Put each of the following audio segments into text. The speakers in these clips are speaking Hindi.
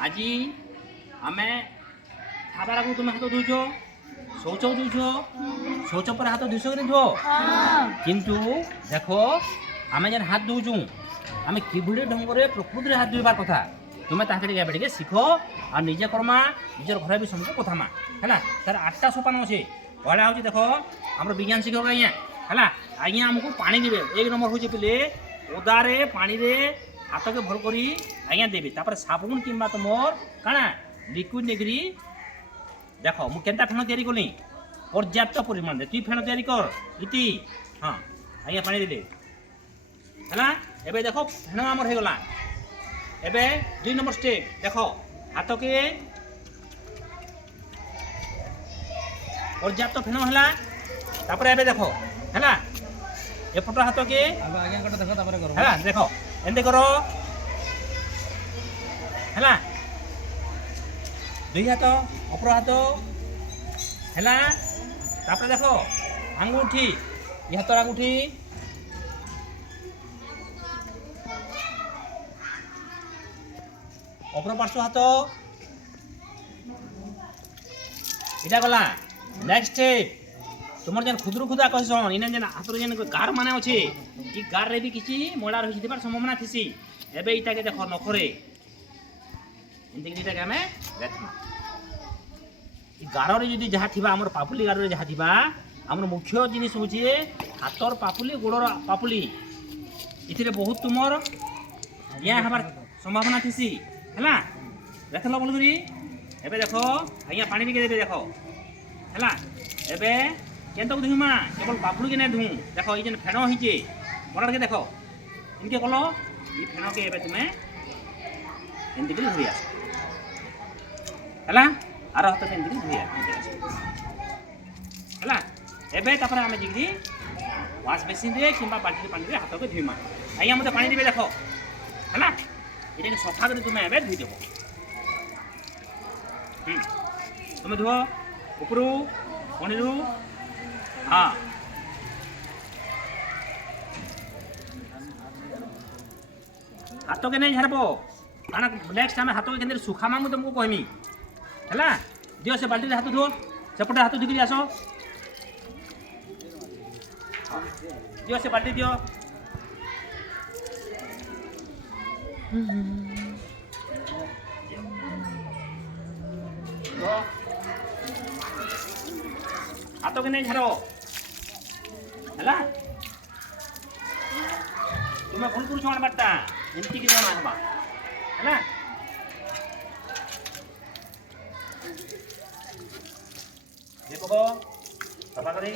आज आम खाबार आगे तुम हाथ धोच शौच धोच शौच पर हाथ धोस धो किंतु देख आम जेन हाथ धोचु आम किभली ढंग से प्रकृति हाथ धोबार कथा तुम्हें ताके शिख और निजे करमा निजर घर भी समझ कथामा है तार 8टा सोपान अच्छे पहला हूँ देख आम विज्ञान शिक्षक आज्ञा है आज्ञा आमको पानी देवे 1 नंबर हूँ पे ओदारे पानी रे हाथ के भल करी आज्ञा देवी तापर साबुन किंबा तुमर काना लिक्विड नेगरी देख मुझे केनता फेण तैयारी कली पर्याप्त परिमाण तुई फेण तैयारी कर इति हाँ आज्ञा पानी दे है एबे देख फेण आमर हो गला एबे 2 नंबर स्टेप देख हाथ के पर्याप्त फेण है तापर एबे देख है एपट हाथ के है देख एमती कर है 2 हाथ अपर हाथ है तापर देख आंगुठी ये हाथ आंगुठी अपर पार्श्व हाथ इटा गला नेक्स्ट स्टेप तुम जेन खुदरू खुदा कहसन इन जेन हाथ जेन गार माने अच्छे ये गार रे भी किसी मैला रही संभावना थी एबे इटा के देख नखरे इटा के आम देखमा गार जो जहाँ थी आम पापुली गार जहाँ थी आम मुख्य जिनिस हूँ हाथर पापुली गोड़र पापुली इथे बहुत तुमर या हमार संभावना थी है देख लो बोल करी एबे देख आज्ञा पानी टिके देवे देख है एबे केनता को धुमा केवल पापुली के नहीं धुँ देख ये जेन फेण होइचे बड़ा के देख इनके कल ये फेण के एबे तुम्हें एमती कर धोया है आर हाथ से एमती धोया है एबे तापर आम जी वाश बेसिन रे कि बाल्टी पानी रे हाथ के धुमा आज्ञा मत पानी देवे देख है ये सफा कर तुम्हें एबे धोई देव तुम्हें धुओ उपरू पनीरू हाँ हाथ के नहीं झाड़ब काना नेक्स्ट टाइम हाथ के सुखा मांगू तुमको कहमी है दियो से बाल्टी हाथ धो सेपटे हाथ धोकर आस दियो से बाल्टी दियो हाथ के नहीं झाड़ो है तुम्हें भूल कर बार्ता एमती कि हवा है देखो सफा करी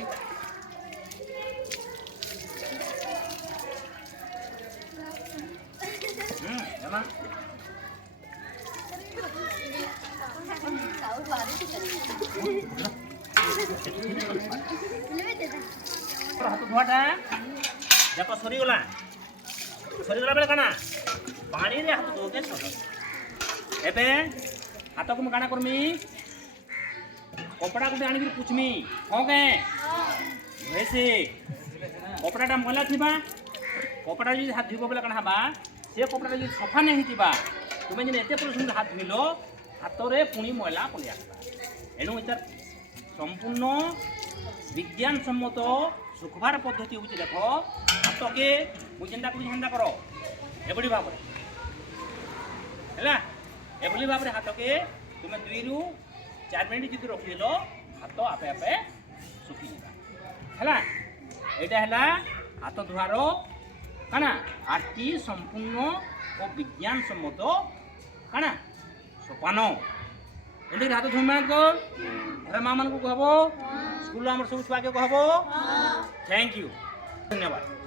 हाथ धुआटा देख सरीगला बेले काना पानी रे हाथ धोके एबे हाथ को काना करमी कपड़ा को आनी पुछमी हाँ के वैसे कपड़ा मैला थी कपड़ा जो हाथ धोब बेले काना हवा से कपड़ा जो सफा नहीं थी तुम्हें जेन एत परिश्रम हाथ धुल हाथ में पुणी मैला पलि आसवा एणु इतार संपूर्ण विज्ञान सम्मत सुखबार पद्धति हूँ देख हाथ के मुझे जेनता कर हेन्ता कर एभली भाव है एभली भाव हाथ के तुम्हें 2 ରୁ 4 मिनट जी रखिदेल हाथ आपे आपे सुखी है यहाँ हाथ धुआर काना 8टी संपूर्ण और विज्ञान सम्मत काना सोपान एमती हाथ धुमा घर माँ मान को कह स्कूल सब छुआ के कह थैंक यू धन्यवाद।